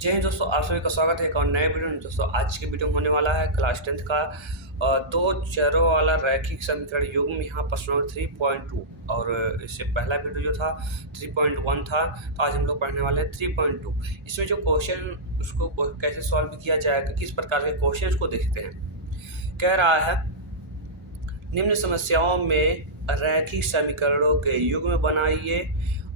जय हिंद दोस्तों, आप सभी का स्वागत है एक और नए वीडियो में। दोस्तों आज के वीडियो में होने वाला है क्लास 10th का दो चरों वाला रैखिक समीकरण युग्म, यहाँ प्रश्न नंबर 3.2 और इससे पहला वीडियो जो था 3.1 था। तो आज हम लोग पढ़ने वाले हैं 3.2। इसमें जो क्वेश्चन उसको कैसे सॉल्व किया जाएगा, किस प्रकार के क्वेश्चन को देखते हैं। कह रहा है निम्न समस्याओं में रैखिक समीकरणों के युग्म बनाइए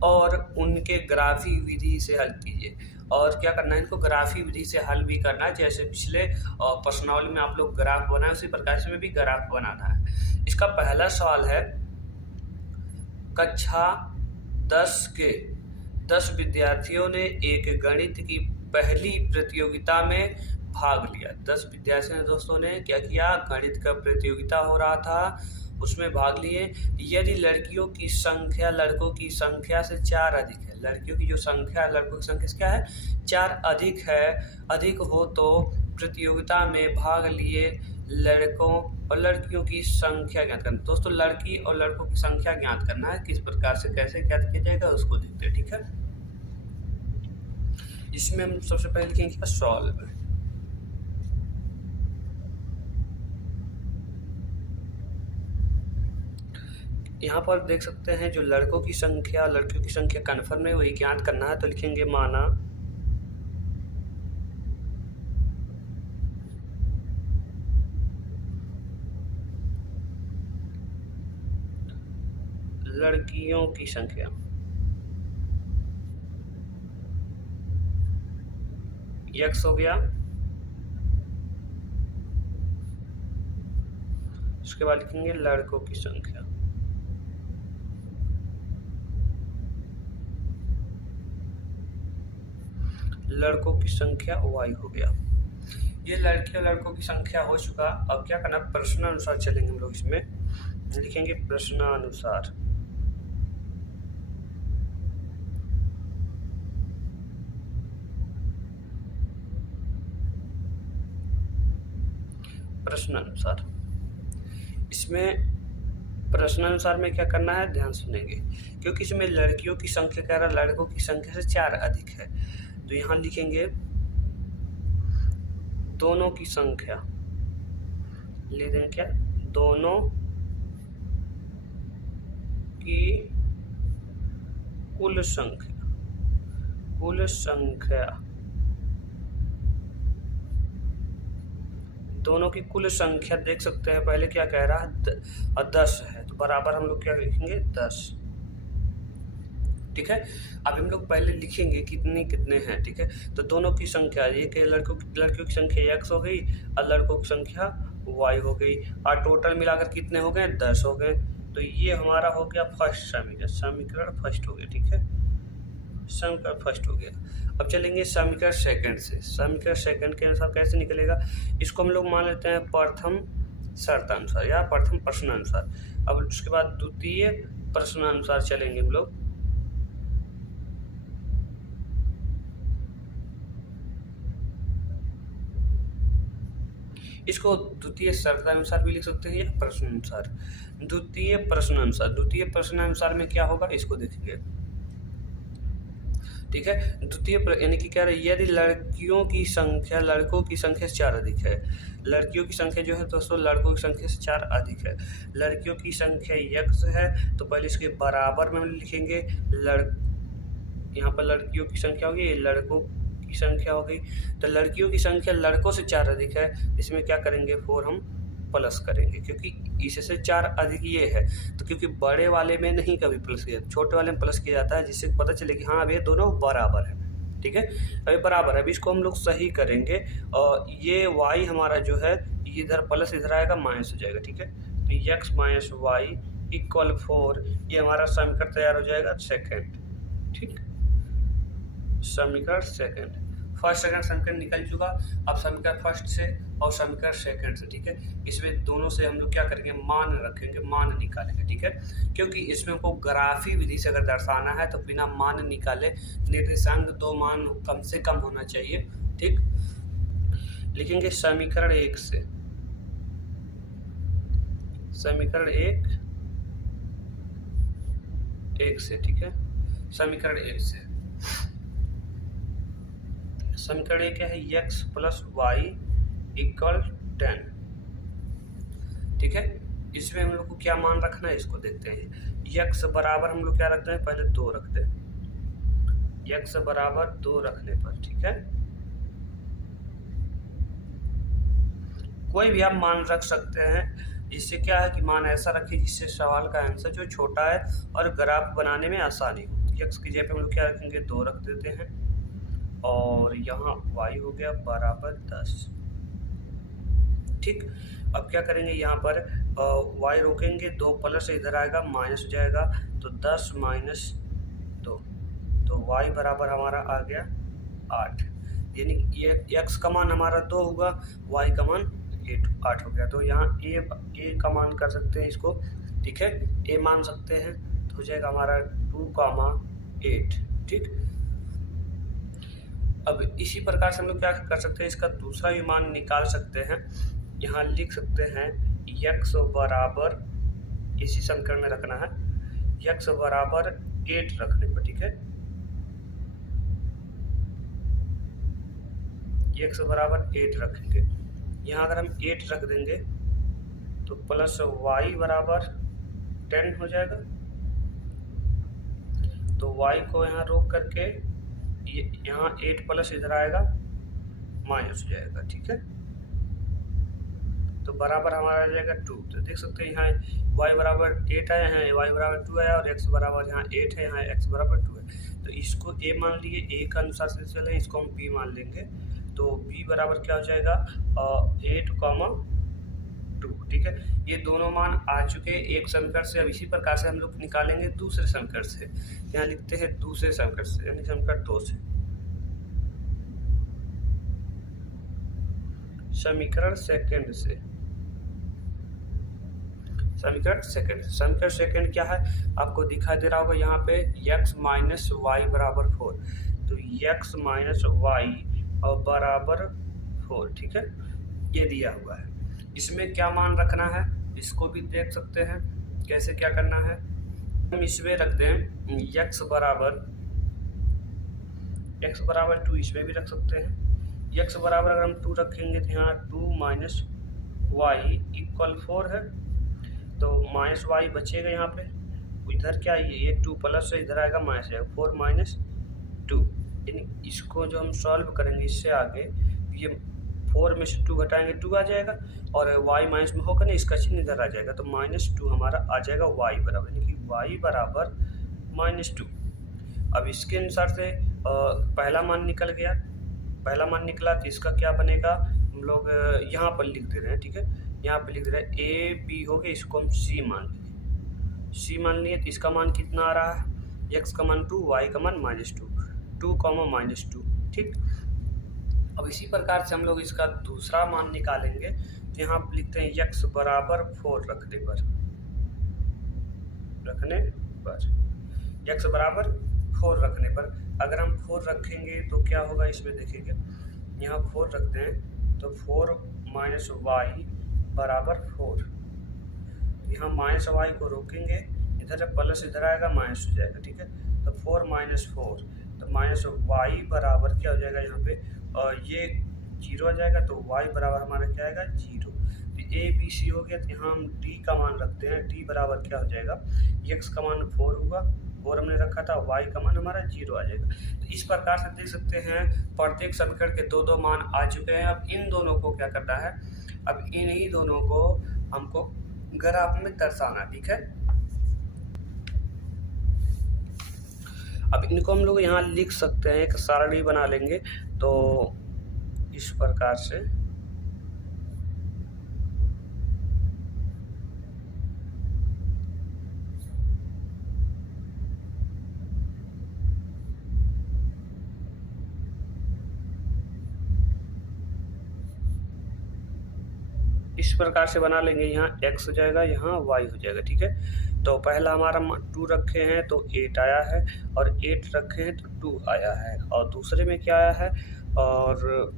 और उनके ग्राफी विधि से हल कीजिए। और क्या करना है, इनको ग्राफी विधि से हल भी करना है। जैसे पिछले प्रश्नावली में आप लोग ग्राफ बनाए, उसी प्रकार से में भी ग्राफ बनाना है। इसका पहला सवाल है, कक्षा 10 के 10 विद्यार्थियों ने एक गणित की पहली प्रतियोगिता में भाग लिया। 10 विद्यार्थियों ने दोस्तों ने क्या किया, गणित का प्रतियोगिता हो रहा था, उसमें भाग लिए। यदि लड़कियों की संख्या लड़कों की संख्या से 4 अधिक है, लड़कियों की जो संख्या है लड़कों की संख्या से क्या है, 4 अधिक है, अधिक हो तो प्रतियोगिता में भाग लिए लड़कों और लड़कियों की संख्या ज्ञात करना। दोस्तों लड़की और लड़कों की संख्या ज्ञात करना है, किस प्रकार से कैसे ज्ञात किया जाएगा उसको देखते हैं। ठीक है, इसमें हम सबसे पहले लिखेंगे सॉल्व। यहाँ पर देख सकते हैं जो लड़कों की संख्या लड़कियों की संख्या कन्फर्म है, वही ज्ञात करना है। तो लिखेंगे माना लड़कियों की संख्या x हो गया। उसके बाद लिखेंगे लड़कों की संख्या y हो गया। ये लड़के और लड़कों की संख्या हो चुका। अब क्या करना, प्रश्नानुसार चलेंगे हम लोग। इसमें लिखेंगे प्रश्नानुसार। प्रश्नानुसार इसमें प्रश्नानुसार में क्या करना है, ध्यान सुनेंगे, क्योंकि इसमें लड़कियों की संख्या कह रहा है लड़कों की संख्या से 4 अधिक है। तो यहाँ लिखेंगे दोनों की संख्या, लिख देंगे क्या, दोनों की कुल संख्या दोनों की कुल संख्या देख सकते हैं। पहले क्या कह रहा है, 10 है, तो बराबर हम लोग क्या लिखेंगे, 10। ठीक है, अब हम लोग पहले लिखेंगे कितने कितने हैं। ठीक है, तो दोनों की संख्या, ये कि लड़कियों की संख्या x हो गई और लड़कों की संख्या y हो गई, और टोटल मिलाकर कितने हो गए, 10 हो गए। तो ये हमारा हो गया फर्स्ट समीकरण फर्स्ट हो गया। ठीक है, समीकरण फर्स्ट हो गया। अब चलेंगे समीकरण सेकंड से। समीकरण सेकंड के अनुसार कैसे निकलेगा, इसको हम लोग मान लेते हैं प्रथम शर्तानुसार या प्रथम प्रश्नानुसार। अब उसके बाद द्वितीय प्रश्नानुसार चलेंगे हम लोग। इसको द्वितीय शर्तानुसार भी लिख सकते हैं या प्रश्नानुसार। द्वितीय प्रश्नानुसार में क्या होगा, इसको देखेंगे। ठीक है, द्वितीय यानी कि क्या है, यदि लड़कियों की संख्या लड़कों की संख्या से 4 अधिक है, लड़कियों की संख्या जो है दोस्तों लड़कों की संख्या से 4 अधिक है, लड़कियों की संख्या x है, तो पहले इसके बराबर में हम लिखेंगे यहाँ पर लड़कियों की संख्या होगी, लड़कों की संख्या हो गई। तो लड़कियों की संख्या लड़कों से 4 अधिक है, इसमें क्या करेंगे, 4 हम प्लस करेंगे, क्योंकि इससे 4 अधिक ये है। तो क्योंकि बड़े वाले में नहीं कभी प्लस किया, छोटे वाले में प्लस किया जाता है, जिससे पता चले कि हाँ अब ये दोनों बराबर है। ठीक है, अभी बराबर है, अभी इसको हम लोग सही करेंगे और ये y हमारा जो है इधर प्लस इधर आएगा माइनस हो जाएगा। ठीक है, तो x माइनस वाई इक्वल 4, ये हमारा समीकरण तैयार हो जाएगा सेकेंड। ठीक, समीकरण सेकेंड। फर्स्ट सेकंड समीकरण निकल चुका। अब समीकरण फर्स्ट से और समीकरण सेकंड से। ठीक है, इसमें दोनों से हम लोग क्या करेंगे, मान रखेंगे, मान निकालेंगे। ठीक है, क्योंकि इसमें हमको ग्राफी विधि से अगर दर्शाना है तो बिना मान निकाले निर्देशांक 2 मान कम से कम होना चाहिए। ठीक, लिखेंगे समीकरण 1 से, समीकरण 1 से। ठीक है, समीकरण 1 से समीकरण ये क्या है, x प्लस वाई इक्वल 10। ठीक है, इसमें हम लोग को क्या मान रखना है इसको देखते हैं। x बराबर हम लोग क्या रखते हैं, पहले 2 रखते हैं, x बराबर 2 रखने पर, ठीक है, कोई भी आप मान रख सकते हैं। इससे क्या है कि मान ऐसा रखिए जिससे सवाल का आंसर जो छोटा है और ग्राफ बनाने में आसानी हो। x की जगह पे हम लोग क्या रखेंगे, 2 रख देते हैं, और यहाँ y हो गया बराबर 10। ठीक, अब क्या करेंगे, यहाँ पर y रोकेंगे, 2 प्लस इधर आएगा माइनस हो जाएगा, तो 10 माइनस 2, तो y बराबर हमारा आ गया 8। यानी ये x का मान हमारा 2 होगा, y का मान 8 हो गया। तो यहाँ a का मान कर सकते हैं इसको, ठीक है, a मान सकते हैं, तो हो जाएगा हमारा 2,8। ठीक, अब इसी प्रकार से हम लोग क्या कर सकते हैं, इसका दूसरा भी मान निकाल सकते हैं। यहाँ लिख सकते हैं x बराबर, इसी समीकरण में रखना है, x बराबर 8 रखने पर, ठीक है, x बराबर 8 रखेंगे। यहाँ अगर हम 8 रख देंगे तो प्लस y बराबर 10 हो जाएगा, तो y को यहाँ रोक करके यहाँ 8 प्लस इधर आएगा माइनस हो जाएगा, ठीक है, तो बराबर हमारा आ जाएगा 2। तो देख सकते हैं यहाँ y बराबर 8 आया है, y बराबर 2 आया, और x बराबर यहाँ 8 है, यहाँ x बराबर 2 है। तो इसको a मान लिए, a का अनुसार से चले, इसको हम b मान लेंगे, तो b बराबर क्या हो जाएगा 8,2। ठीक है, ये दोनों मान आ चुके हैं एक समीकरण से। अब इसी प्रकार से हम लोग निकालेंगे दूसरे समीकरण से। यहाँ लिखते हैं दूसरे समीकरण से, यानी समीकरण 2 से। समीकरण सेकंड से, समीकरण सेकंड क्या है आपको दिखाई दे रहा होगा यहाँ पे, x माइनस वाई बराबर 4। तो x माइनस वाई बराबर 4, ठीक है, ये दिया हुआ है। इसमें क्या मान रखना है इसको भी देख सकते हैं, कैसे क्या करना है। हम इसमें रखते हैं x बराबर 2, इसमें भी रख सकते हैं। x बराबर अगर हम 2 रखेंगे तो यहाँ 2 माइनस वाई इक्वल 4 है, तो माइनस वाई बचेगा यहाँ पे, इधर क्या ये 2 प्लस से इधर आएगा माइनस आएगा, 4 माइनस 2। यानी इसको जो हम सॉल्व करेंगे इससे आगे, ये 4 में से 2 घटाएंगे 2 आ जाएगा, और y माइनस में होगा ना, इसका चिन्ह इधर आ जाएगा, तो -2 हमारा आ जाएगा y बराबर, यानी कि y बराबर -2। अब इसके अनुसार से पहला मान निकल गया, पहला मान निकला तो इसका क्या बनेगा, हम लोग यहाँ पर लिख दे रहे हैं, ठीक है, यहाँ पर लिख दे रहे हैं a b हो गया, इसको हम c मान लिए, c मान लिए, तो इसका मान कितना आ रहा है, x का मान 2, y का मान -2, 2, -2। ठीक, अब इसी प्रकार से हम लोग इसका दूसरा मान निकालेंगे। तो यहाँ लिखते हैं x बराबर 4 रखने पर, x बराबर 4 रखने पर अगर हम 4 रखेंगे तो क्या होगा, इसमें देखेंगे यहाँ 4 रखते हैं तो 4 माइनस वाई बराबर 4, यहाँ माइनस वाई को रोकेंगे, इधर प्लस इधर आएगा माइनस हो जाएगा, ठीक है, तो 4 माइनस 4, तो माइनस वाई बराबर क्या हो जाएगा यहाँ पे, और ये 0 आ जाएगा, तो y बराबर हमारा क्या आएगा 0। तो a b c हो गया, तो यहाँ हम d का मान रखते हैं, d बराबर क्या हो जाएगा, x का मान 4 होगा, 4 हमने रखा था, y का मान हमारा 0 आ जाएगा। तो इस प्रकार से देख सकते हैं प्रत्येक समीकरण के 2-2 मान आ चुके हैं। अब इन दोनों को क्या करना है, अब इन्हीं दोनों को हमको ग्राफ में दर्शाना, ठीक है। अब इनको हम लोग यहाँ लिख सकते हैं, एक सारणी बना लेंगे, तो इस प्रकार से बना लेंगे। यहाँ x हो जाएगा, यहाँ y हो जाएगा, ठीक है। तो पहला हमारा 2 रखे हैं तो 8 आया है, और 8 रखे हैं तो 2 आया है, और दूसरे में क्या आया है, और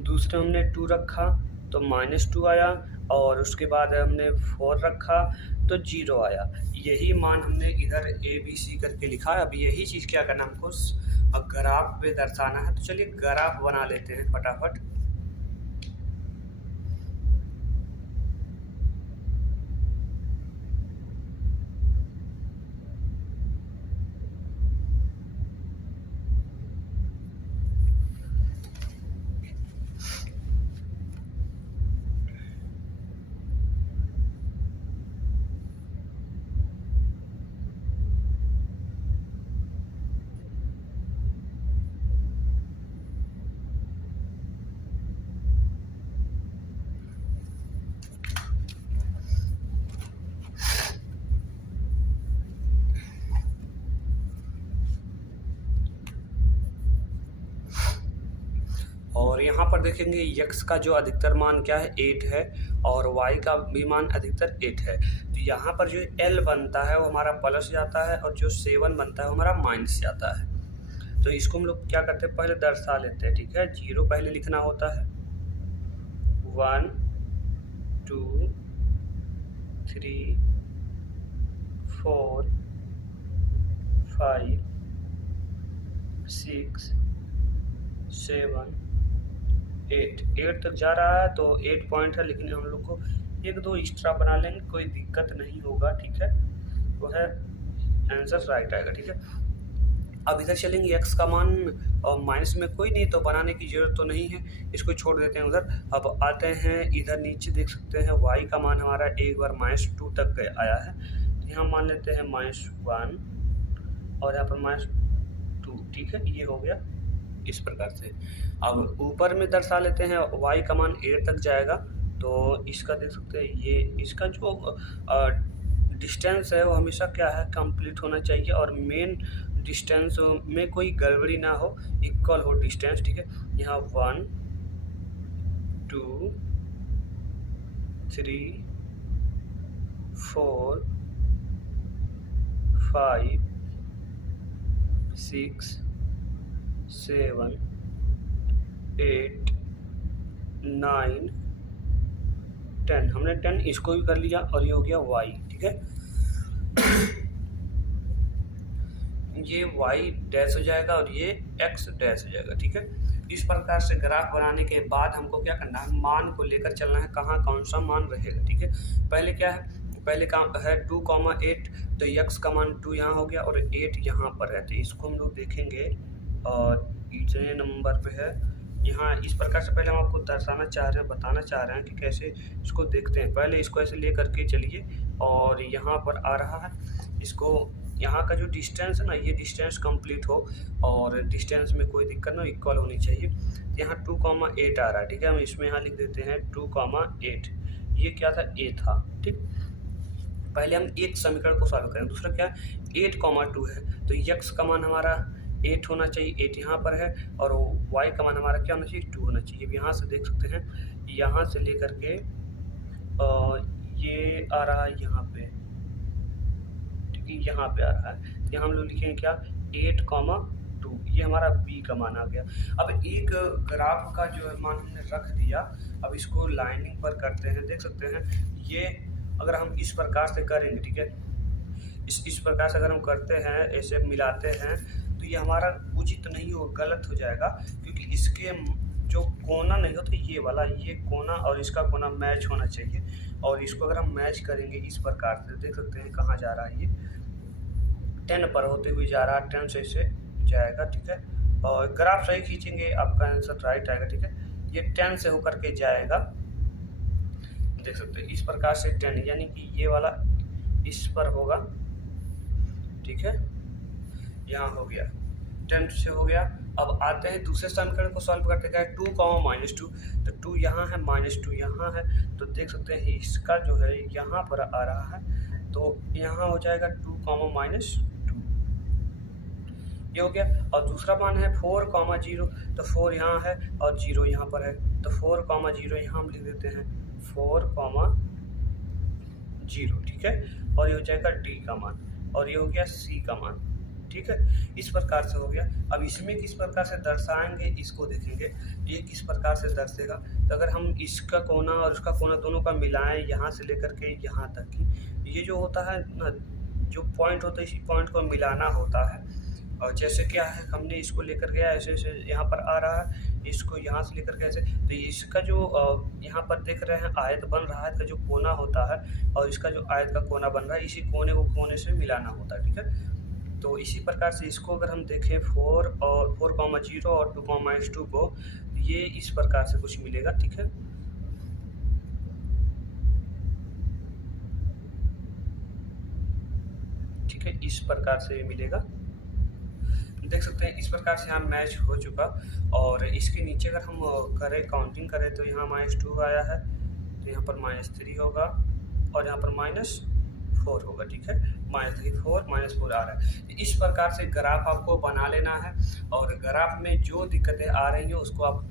दूसरे हमने 2 रखा तो -2 आया, और उसके बाद हमने 4 रखा तो 0 आया। यही मान हमने इधर ए बी सी करके लिखा है। अब यही चीज़ क्या करना हमको ग्राफ पे दर्शाना है। तो चलिए ग्राफ बना लेते हैं फटाफट। और यहाँ पर देखेंगे x का जो अधिकतर मान क्या है 8 है और y का भी मान अधिकतर 8 है। तो यहाँ पर जो l बनता है वो हमारा प्लस जाता है और जो 7 बनता है वो हमारा माइनस जाता है। तो इसको हम लोग क्या करते हैं, पहले दर्शा लेते हैं। ठीक है, 0 पहले लिखना होता है, 1 2 3 4 5 6 7 8 तक जा रहा है। तो 8 पॉइंट है, लेकिन हम लोग को 1-2 एक्स्ट्रा बना लेंगे, कोई दिक्कत नहीं होगा। ठीक है, वो है आंसर राइट आएगा। ठीक है, अब इधर चलेंगे x का मान और माइनस में कोई नहीं, तो बनाने की जरूरत तो नहीं है, इसको छोड़ देते हैं उधर। अब आते हैं इधर नीचे, देख सकते हैं y का मान हमारा एक बार -2 तक आया है। तो यहाँ मान लेते हैं -1 और यहाँ पर -2। ठीक है, ये हो गया इस प्रकार से। अब ऊपर में दर्शा लेते हैं, y का मान 8 तक जाएगा। तो इसका देख सकते हैं, ये इसका जो डिस्टेंस है वो हमेशा क्या है, कंप्लीट होना चाहिए और मेन डिस्टेंस में कोई गड़बड़ी ना हो, इक्वल हो डिस्टेंस। ठीक है, यहाँ 1 2 3 4 5 6 7 8 9 10। हमने 10 इसको भी कर लिया और ये हो गया y। ठीक है, ये y डैश हो जाएगा और ये x डैश हो जाएगा। ठीक है, इस प्रकार से ग्राफ बनाने के बाद हमको क्या करना है, मान को लेकर चलना है, कहाँ कौन सा मान रहेगा। ठीक है, पहले क्या है, पहले काम है 2,8, तो x का मान 2 यहाँ हो गया और 8 यहाँ पर है। तो इसको हम लोग देखेंगे और इतने नंबर पे है यहाँ। इस प्रकार से पहले हम आपको दर्शाना चाह रहे हैं, बताना चाह रहे हैं कि कैसे इसको देखते हैं। पहले इसको ऐसे ले करके चलिए और यहाँ पर आ रहा है, इसको यहाँ का जो डिस्टेंस है ना, ये डिस्टेंस कंप्लीट हो और डिस्टेंस में कोई दिक्कत ना, इक्वल होनी चाहिए। यहाँ 2,8 आ रहा है। ठीक है, हम इसमें यहाँ लिख देते हैं 2,8। ये क्या था, a था। ठीक, पहले हम एक समीकरण को सॉल्व करें। दूसरा क्या है, 8,2 है, तो x का मान हमारा 8 होना चाहिए, 8 यहाँ पर है और y का मान हमारा क्या होना चाहिए, 2 होना चाहिए। अब यहाँ से देख सकते हैं, यहाँ से लेकर के ये आ रहा है यहाँ पे, ठीक है, यहाँ पे आ रहा है। यहाँ हम लोग लिखेंगे क्या, 8,2, ये हमारा b का मान आ गया। अब एक ग्राफ का जो मान हमने रख दिया, अब इसको लाइनिंग पर करते हैं। देख सकते हैं, ये अगर हम इस प्रकार से करेंगे, ठीक है, इस प्रकार से अगर हम करते हैं, ऐसे मिलाते हैं, तो ये हमारा उचित नहीं हो, गलत हो जाएगा, क्योंकि इसके जो कोना नहीं होता, ये वाला, ये कोना और इसका कोना मैच होना चाहिए। और इसको अगर हम मैच करेंगे इस प्रकार से, देख सकते हैं कहाँ जा रहा है, ये 10 पर होते हुए जा रहा है, 10 से इसे जाएगा। ठीक है, और ग्राफ सही खींचेंगे, आपका आंसर राइट आएगा। ठीक है, ये 10 से होकर के जाएगा, देख सकते हैं इस प्रकार से 10, यानी कि ये वाला इस पर होगा। ठीक है, यहाँ हो गया, 10 से हो गया। अब आते हैं दूसरे समीकरण को सॉल्व करते हैं, 2, -2, तो 2 यहाँ है, -2 यहाँ है, तो देख सकते हैं इसका जो है यहाँ पर आ रहा है, तो यहाँ हो जाएगा 2, -2, ये हो गया। और दूसरा मान है 4,0, तो 4 यहाँ है और 0 यहाँ पर है, तो 4,0 यहाँ हम लिख देते हैं 4,0। ठीक है, और ये हो जाएगा d का मान और ये हो गया c का मान। ठीक है, इस प्रकार से हो गया। अब इसमें किस प्रकार से दर्शाएंगे इसको देखेंगे, ये किस प्रकार से दर्शेगा। तो अगर हम इसका कोना और उसका कोना दोनों का मिलाएं यहाँ से लेकर के यहाँ तक की, ये जो होता है ना, जो पॉइंट होता है इसी पॉइंट को मिलाना होता है। और जैसे क्या है, हमने इसको लेकर गया ऐसे ऐसे यहाँ पर आ रहा है, इसको यहाँ से लेकर के ऐसे, तो इसका जो यहाँ पर देख रहे हैं आयत बन रहा है, तो जो कोना होता है और इसका जो आयत का कोना बन रहा है, इसी कोने को कोने से मिलाना होता है। ठीक है, तो इसी प्रकार से इसको अगर हम देखें 4 और 4,0 और 2,2 को, ये इस प्रकार से कुछ मिलेगा। ठीक है, ठीक है, इस प्रकार से मिलेगा, देख सकते हैं। इस प्रकार से यहाँ मैच हो चुका। और इसके नीचे अगर हम करें काउंटिंग करें तो यहाँ -2 आया है, तो यहाँ पर -3 होगा और यहाँ पर -4 होगा। ठीक है, -3 4 -4 आ रहा है। इस प्रकार से ग्राफ आपको बना लेना है और ग्राफ में जो दिक्कतें आ रही हैं उसको आप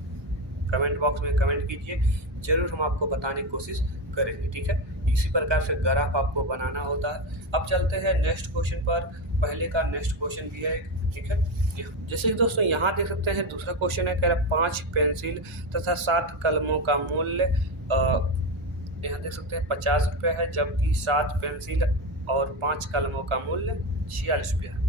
कमेंट बॉक्स में कमेंट कीजिए, ज़रूर हम आपको बताने की कोशिश करेंगे। ठीक है, इसी प्रकार से ग्राफ आपको बनाना होता है। अब चलते हैं नेक्स्ट क्वेश्चन पर। पहले का नेक्स्ट क्वेश्चन भी है। ठीक है, जैसे कि दोस्तों यहाँ देख सकते हैं दूसरा क्वेश्चन है, कह रहा है 5 पेंसिल तथा 7 कलमों का मूल्य यहाँ देख सकते हैं 50 रुपये है, जबकि 7 पेंसिल और 5 कलमों का मूल्य 46 रुपये है।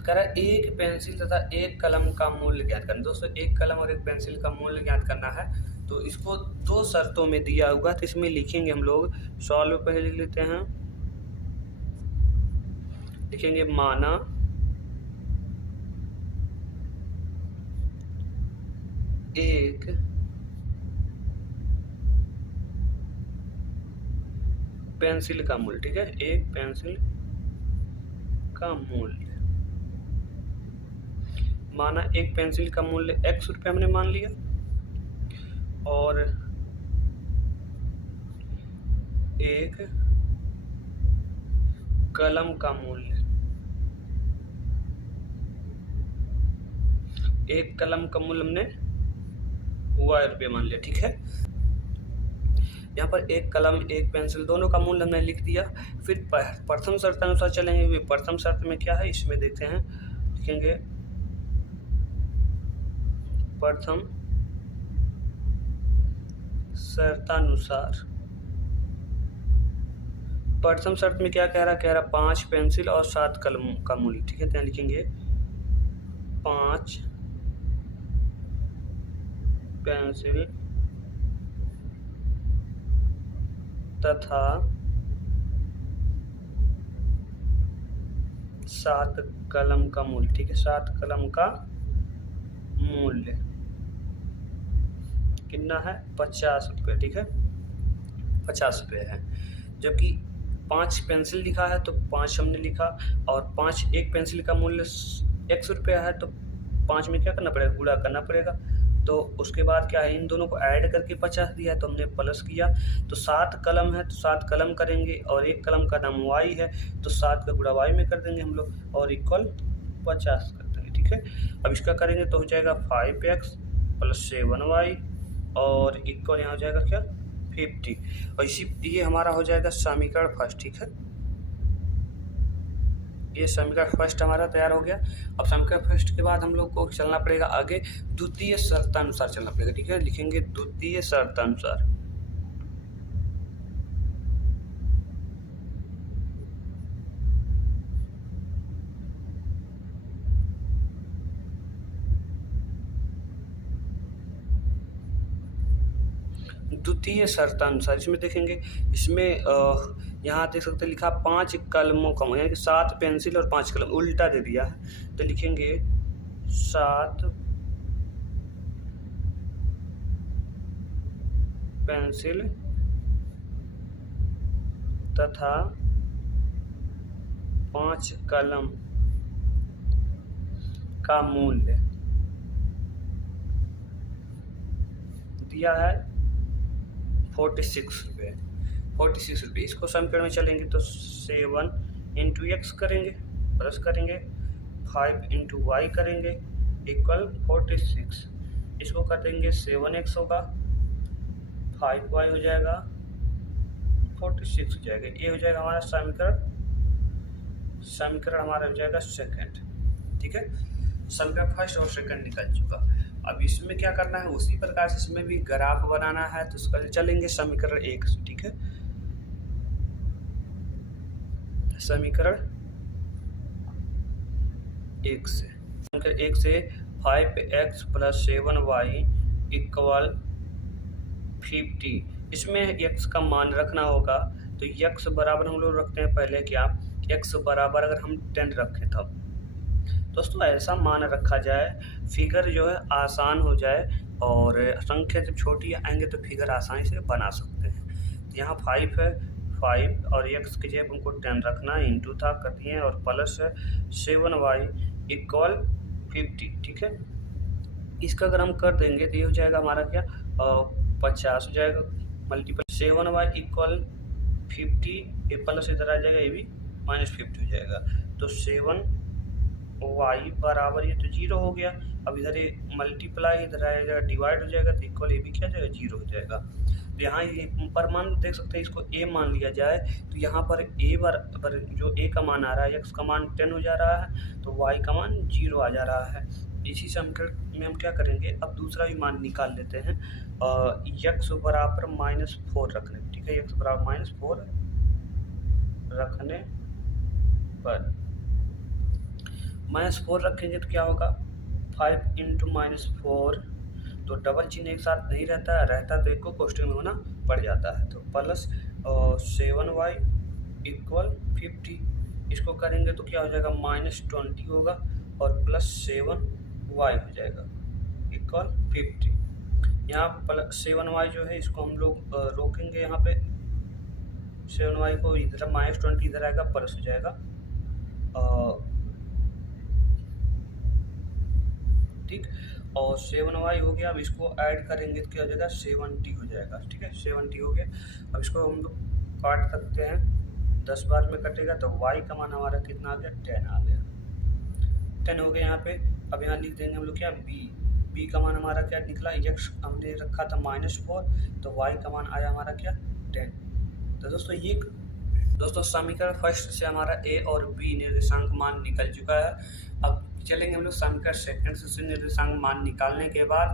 कह रहा है एक पेंसिल तथा एक कलम का मूल्य ज्ञात करना। दोस्तों एक कलम और एक पेंसिल का मूल्य ज्ञात करना है, तो इसको 2 शर्तों में दिया होगा। तो इसमें लिखेंगे हम लोग, सॉल्व पहले लिख लेते हैं, लिखेंगे माना एक पेंसिल का मूल्य। ठीक है, एक पेंसिल का मूल्य, माना एक पेंसिल का मूल्य x रुपये हमने मान लिया, और एक कलम का मूल्य, एक कलम का मूल्य हमने y रुपये मान लिया। ठीक है, यहाँ पर एक कलम एक पेंसिल दोनों का मूल्य हमने लिख दिया। फिर प्रथम शर्त अनुसार चलेंगे। प्रथम शर्त में क्या है इसमें देखते हैं, लिखेंगे प्रथम शर्तानुसार। प्रथम शर्त में क्या कह रहा 5 पेंसिल और 7 कलम का मूल्य। ठीक है, तो यहाँ लिखेंगे 5 पेंसिल तथा 7 कलम का मूल्य। ठीक है, 7 कलम का मूल्य कितना है, 50 रुपये। ठीक है, 50 रुपये है, जबकि 5 पेंसिल लिखा है तो 5 हमने लिखा, और 5 एक पेंसिल का मूल्य x रुपया है, तो 5 में क्या करना पड़ेगा, गुणा करना पड़ेगा। तो उसके बाद क्या है, इन दोनों को ऐड करके 50 दिया, तो हमने प्लस किया। तो 7 कलम है तो 7 कलम करेंगे, और एक कलम का नाम y है, तो 7 का गुणा y में कर देंगे हम लोग, और इक्वल 50 कर देंगे। ठीक है, अब इसका करेंगे तो हो जाएगा 5x + 7y, और इक्वल यहाँ हो जाएगा क्या, 50। और ये हमारा हो जाएगा समीकरण फर्स्ट। ठीक है, ये समीकरण फर्स्ट हमारा तैयार हो गया। अब समीकरण फर्स्ट के बाद हम लोग को चलना पड़ेगा आगे, द्वितीय शर्तानुसार चलना पड़ेगा। ठीक है, लिखेंगे द्वितीय शर्तानुसार। द्वितीय शर्तानुसार इसमें देखेंगे, इसमें यहाँ देख सकते हैं लिखा 5 कलमों का, यानी कि 7 पेंसिल और 5 कलम, उल्टा दे दिया है। तो लिखेंगे 7 पेंसिल तथा 5 कलम का मूल्य दिया है 46 रुपये। 46 रुपये, इसको समीकरण में चलेंगे तो 7 × x करेंगे, प्लस करेंगे 5 × y करेंगे, इक्वल 46। इसको कर देंगे 7x होगा, 5y हो जाएगा, 46 हो जाएगा। ये हो जाएगा हमारा समीकरण समीकरण हमारा हो जाएगा सेकंड। ठीक है, समीकरण फर्स्ट और सेकंड निकल चुका। अब इसमें क्या करना है, उसी प्रकार से इसमें भी ग्राफ बनाना है, तो उसका चलेंगे समीकरण एक से। ठीक है, समीकरण एक से, समीकरण एक से 5x + 7y = 50। इसमें x का मान रखना होगा, तो x बराबर हम लोग रखते हैं पहले क्या, x बराबर अगर हम 10 रखें तब दोस्तों ऐसा मान रखा जाए फिगर जो है आसान हो जाए, और संख्या जब छोटी आएंगे तो फिगर आसानी से बना सकते हैं। यहाँ 5 है, 5 और x की जगह हमको 10 रखना है, इंटू था कर दिए, और प्लस है 7y = 50। ठीक है, इसका अगर हम कर देंगे तो ये हो जाएगा हमारा क्या, 50 हो जाएगा, मल्टीपल 7y = 50, ये प्लस इधर आ जाएगा, ये भी -50 हो जाएगा, तो 7y बराबर ये तो 0 हो गया। अब इधर ये मल्टीप्लाई इधर आएगा, डिवाइड हो जाएगा, तो इक्वल ये भी क्या हो जाएगा, 0 हो जाएगा। तो यहाँ ये पर मान देख सकते हैं, इसको a मान लिया जाए तो यहाँ पर a बराबर जो a का मान आ रहा है, x का मान 10 हो जा रहा है, तो y का मान 0 आ जा रहा है। इसी समीकरण में हम क्या करेंगे, अब दूसरा भी मान निकाल लेते हैं, x बराबर -4 रखने। ठीक है, x बराबर -4 रखने पर -4 रखेंगे तो क्या होगा, 5 × -4, तो डबल चिन्ह एक साथ नहीं रहता है, तो एक को कोष्टक में होना पड़ जाता है, तो प्लस 7y = 50। इसको करेंगे तो क्या हो जाएगा, -20 होगा, और प्लस 7y हो जाएगा = 50। यहाँ प्लस 7y जो है इसको हम लोग रोकेंगे, यहाँ पे 7y को इधर -20 इधर आएगा, प्लस हो जाएगा, ठीक, और 7y हो गया। अब इसको ऐड करेंगे तो क्या हो जाएगा, 70 हो जाएगा। ठीक है, 70 हो गया। अब इसको हम लोग काट सकते हैं, 10 बार में कटेगा, तो y का मान हमारा कितना आ गया, 10 आ गया, 10 हो गया यहाँ पे। अब यहाँ लिख देंगे हम लोग क्या, b का मान हमारा क्या निकला, x हमने रखा था -4, तो y का मान आया हमारा क्या, 10। तो दोस्तों समीकरण फर्स्ट से हमारा a और b निर्देशांक मान निकल चुका है। अब चलेंगे हम लोग समीकरण सेकंड से निर्देशांक मान निकालने के बाद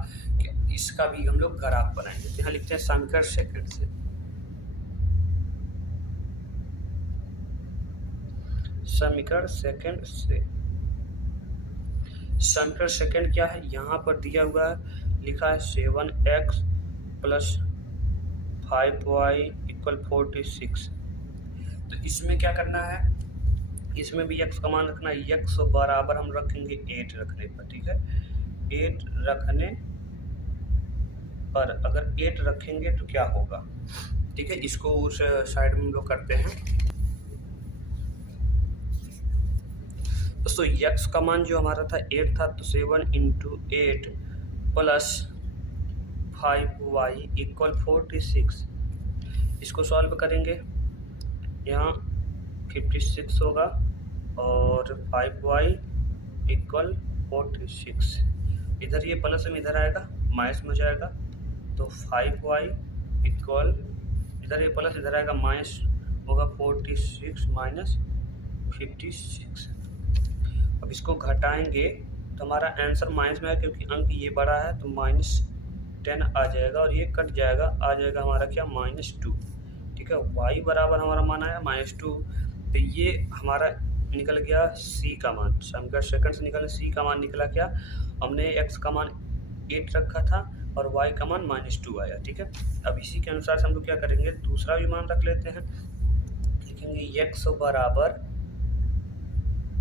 इसका भी हम लोग ग्राफ बनाएंगे। तो यहाँ लिखते हैं समीकरण सेकंड से, समीकरण सेकंड से, समीकरण सेकंड क्या है, यहाँ पर दिया हुआ है, लिखा है 7x + 5y = 46। तो इसमें क्या करना है, इसमें भी x का मान रखना है, x बराबर हम रखेंगे 8 रखने पर। ठीक है, 8 रखने पर अगर 8 रखेंगे तो क्या होगा, ठीक है, इसको उस साइड में हम लोग करते हैं। दोस्तों x का मान जो हमारा था 8 था, तो 7 × 8 + 5y = 46। इसको सॉल्व करेंगे, यहाँ 56 होगा, और 5y = 46, इधर ये प्लस में इधर आएगा, माइनस में हो जाएगा, तो 5y इधर ये प्लस इधर आएगा, माइनस होगा, 46 - 56। अब इसको घटाएंगे तो हमारा आंसर माइनस में है, क्योंकि अंक ये बड़ा है, तो -10 आ जाएगा, और ये कट जाएगा, आ जाएगा हमारा क्या, -2। ठीक है, y बराबर हमारा मान आया -2, तो ये हमारा निकल गया c का मान, समीकरण सेकंड से निकला c का मान निकला क्या, हमने x का मान 8 रखा था और y का मान -2 आया। ठीक है, अब इसी के अनुसार से हम लोग क्या करेंगे, दूसरा भी मान रख लेते हैं, लिखेंगे x बराबर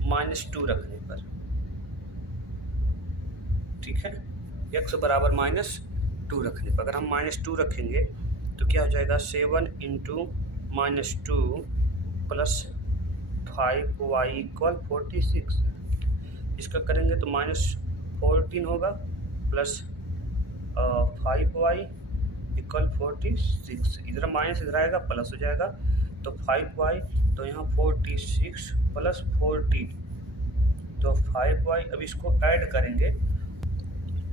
-2 रखने पर। ठीक है, x बराबर -2 रखने पर, अगर हम -2 रखेंगे तो क्या हो जाएगा, 7 × -2 + 5y = 46। इसका करेंगे तो -14 होगा, प्लस 5y = 46, इधर माइनस इधर आएगा, प्लस हो जाएगा, तो 5y, तो यहाँ 46 + 14, तो 5y। अब इसको ऐड करेंगे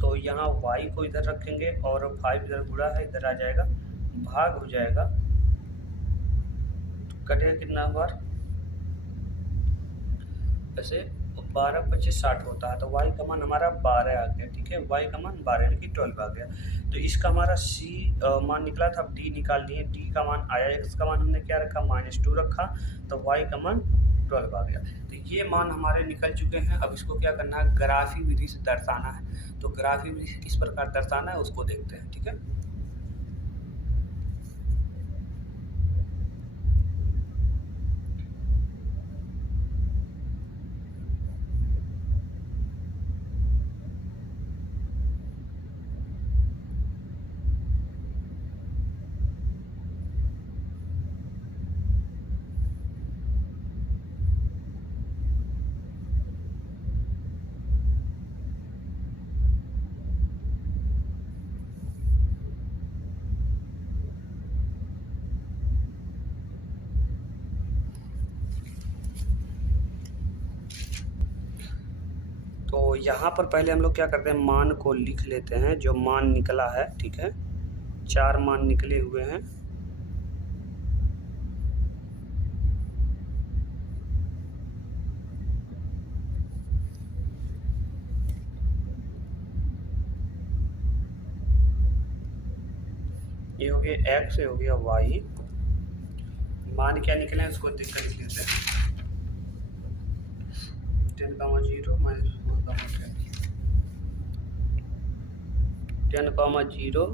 तो यहाँ y को इधर रखेंगे, और 5 इधर गुणा है, इधर आ जाएगा, भाग हो जाएगा, कटेगा कितना बार, ऐसे 12, 25, 60 होता है, तो y का मान हमारा 12 आ गया, ठीक है। y का मान 12 यानी कि 12 आ गया। तो इसका हमारा c मान निकला था, अब d निकाल लिए। d का मान आया, x का मान हमने क्या रखा, -2 रखा, तो y का मान 12 आ गया। तो ये मान हमारे निकल चुके हैं। अब इसको क्या करना है, ग्राफी विधि से दर्शाना है। तो ग्राफी विधि से किस प्रकार दर्शाना है उसको देखते हैं, ठीक है। तो यहाँ पर पहले हम लोग क्या करते हैं, मान को लिख लेते हैं, जो मान निकला है, ठीक है। 4 मान निकले हुए हैं। ये हो गया x, ये हो गया y। मान क्या निकले उसको देख कर लिख लेते हैं। 10, 0 -4, 10, 10, 0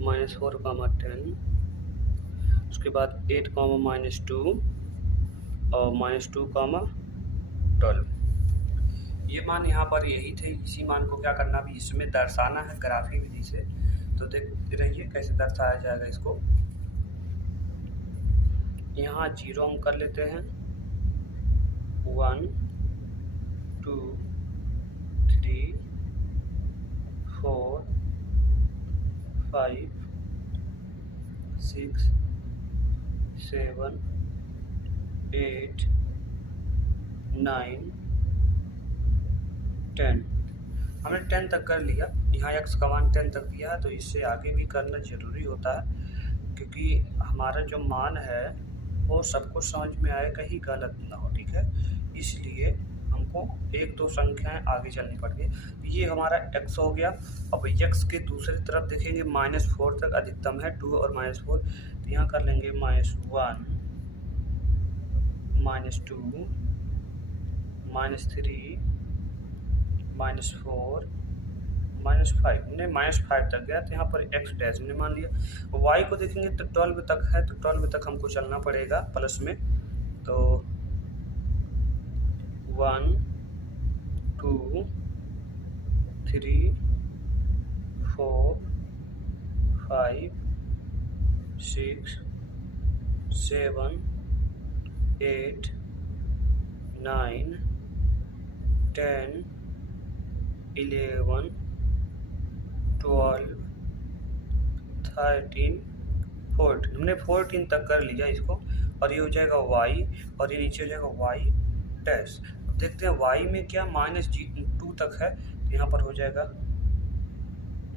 -4, 10। उसके बाद 8, -2 और -2, 12। ये मान यहाँ पर यही थे। इसी मान को क्या करना, भी इसमें दर्शाना है ग्राफी विधि से। तो देख रहिए कैसे दर्शाया जाएगा इसको। यहाँ 0 हम कर लेते हैं, 1, 2, 3, 4, 5, 6, 7, 8, 9, 10। हमने 10 तक कर लिया। यहाँ x का मान 10 तक दिया है, तो इससे आगे भी करना ज़रूरी होता है, क्योंकि हमारा जो मान है वो सबको समझ में आए, कहीं गलत ना हो, ठीक है। इसलिए हमको 1-2 संख्याएं आगे चलनी पड़ती। ये हमारा x हो गया। अब x के दूसरी तरफ देखेंगे, -4 तक अधिकतम है, 2 और -4। तो यहाँ कर लेंगे -1, -2, -3, -4, -5। हमने -5 तक गया, तो यहाँ पर x डैश हमने मान लिया। y को देखेंगे तो 12 तक है, तो 12 तक हमको चलना पड़ेगा प्लस में। तो 1, 2, 3, 4, 5, 6, 7, 8, 9, 10, 11, 12, 13, 14। हमने 14 तक कर लिया इसको। और ये हो जाएगा y, और ये नीचे हो जाएगा y डैश। अब देखते हैं y में क्या, -2 तक है, तो यहाँ पर हो जाएगा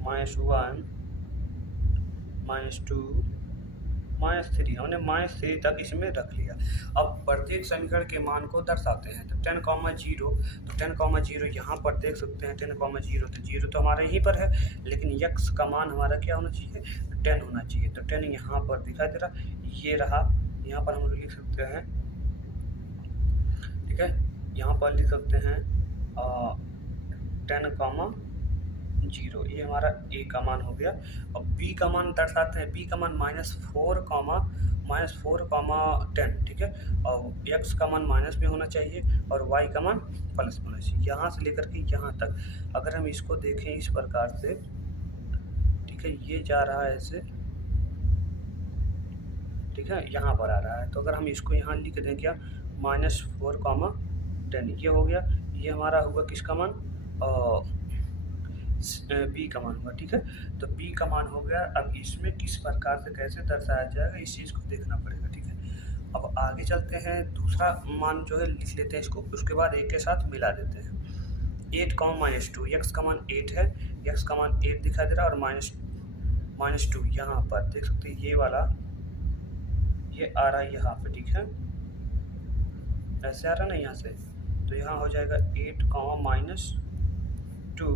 -1, -2, -3। हमने -3 तक इसमें रख लिया। अब प्रत्येक समीकरण के मान को दर्शाते हैं। तो 10, 0, तो 10, 0 यहाँ पर देख सकते हैं। 10, 0, तो 0 तो हमारा यहीं पर है, लेकिन x का मान हमारा क्या होना चाहिए, 10 होना चाहिए। तो 10 यहाँ पर दिखाई दे रहा, ये रहा। यहाँ पर हम लिख सकते हैं, ठीक है। यहाँ पर लिख सकते हैं 10, 0। ये हमारा a का मान हो गया। अब b का मान दर्शाते हैं। b का मान -4, -4, 10, ठीक है। और x का मान माइनस में होना चाहिए और y का मान प्लस होना चाहिए। यहाँ से लेकर के यहाँ तक अगर हम इसको देखें इस प्रकार से, ठीक है, ये जा रहा है ऐसे, ठीक है, यहाँ पर आ रहा है। तो अगर हम इसको यहाँ लिख दें क्या, -4, 10, ये हो गया। ये हमारा हुआ किसका मान, b का मान हुआ, ठीक है। तो b का मान हो गया। अब इसमें किस प्रकार से कैसे दर्शाया जाएगा, इस चीज़ को देखना पड़ेगा, ठीक है। अब आगे चलते हैं, दूसरा मान जो है लिख लेते हैं इसको, उसके बाद एक के साथ मिला देते हैं। 8, -2, x का मान 8 है, x का मान 8 दिखाई दे रहा है, और -2 यहाँ पर देख सकते हैं, ये वाला ये आ रहा है यहाँ पे, ठीक है, ऐसे आ रहा है ना यहाँ से। तो यहाँ हो जाएगा 8 -2,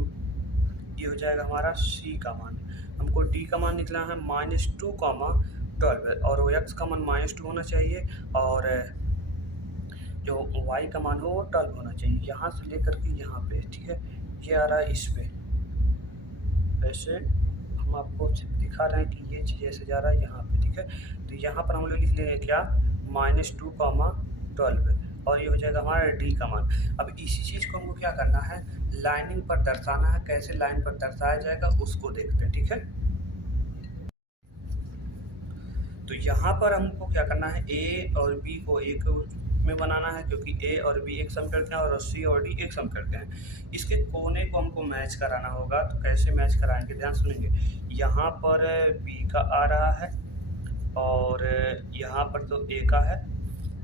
ये हो जाएगा हमारा सी का मान। हमको डी का मान निकला है -2, 12 और एक्स का मान -2 होना चाहिए और जो y का मान हो वो 12 होना चाहिए, यहाँ से लेकर के यहाँ पे, ठीक है। ये आ रहा है इस पे, ऐसे हम आपको दिखा रहे हैं कि ये चीज़ ऐसे जा रहा है यहाँ पे, ठीक है। तो यहाँ पर हम लोग लिख लेंगे क्या, -2, 12 और ये हो जाएगा हमारा डी का मान। अब इसी चीज़ को हमको क्या करना है, लाइनिंग पर दर्शाना है। कैसे लाइन पर दर्शाया जाएगा उसको देखते हैं, ठीक है। तो यहाँ पर हमको क्या करना है, ए और बी को एक में बनाना है, क्योंकि ए और बी एक समीकरण है और सी और डी एक समीकरण है। इसके कोने को हमको मैच कराना होगा। तो कैसे मैच कराएंगे, ध्यान सुनेंगे। यहाँ पर बी का आ रहा है और यहाँ पर तो ए का है,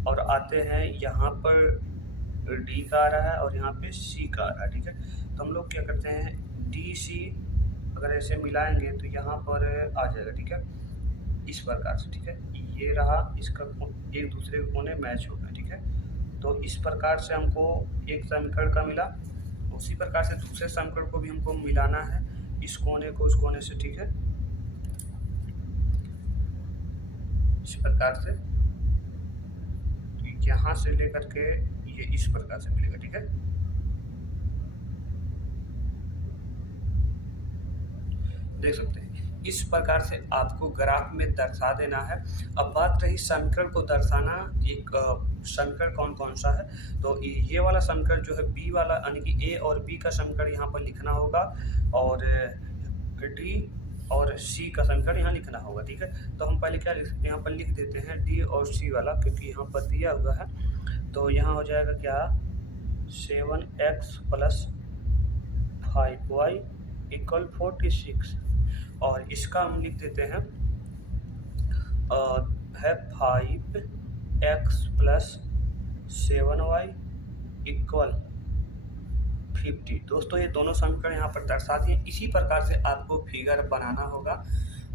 और आते हैं यहाँ पर डी का आ रहा है और यहाँ पे सी का आ रहा है, ठीक है। तो हम लोग क्या करते हैं, डी सी अगर ऐसे मिलाएंगे तो यहाँ पर आ जाएगा, ठीक है, इस प्रकार से, ठीक है। ये रहा, इसका एक दूसरे के कोने मैच हो गए, ठीक है। तो इस प्रकार से हमको एक समीकरण का मिला, उसी प्रकार से दूसरे समीकरण को भी हमको मिलाना है, इस कोने को उस कोने से, ठीक है, इस प्रकार से। तो यहाँ से लेकर के ये इस प्रकार से मिलेगा, ठीक है। देख सकते हैं इस प्रकार से आपको ग्राफ में दर्शा देना है। अब बात रही समीकरण को दर्शाना, एक समीकरण कौन कौन सा है। तो ये वाला समीकरण जो है बी वाला, यानी कि ए और बी का समीकरण यहाँ पर लिखना होगा और डी और सी का समीकरण यहाँ लिखना होगा, ठीक है। तो हम पहले क्या यहाँ पर लिख देते हैं, डी और सी वाला, क्योंकि यहाँ पर दिया हुआ है। तो यहाँ हो जाएगा क्या, 7x + 5y = 46 और इसका हम लिख देते हैं है 5x + 7y = 50। दोस्तों ये दोनों समीकरण यहाँ पर दर्शा दिए। इसी प्रकार से आपको फिगर बनाना होगा।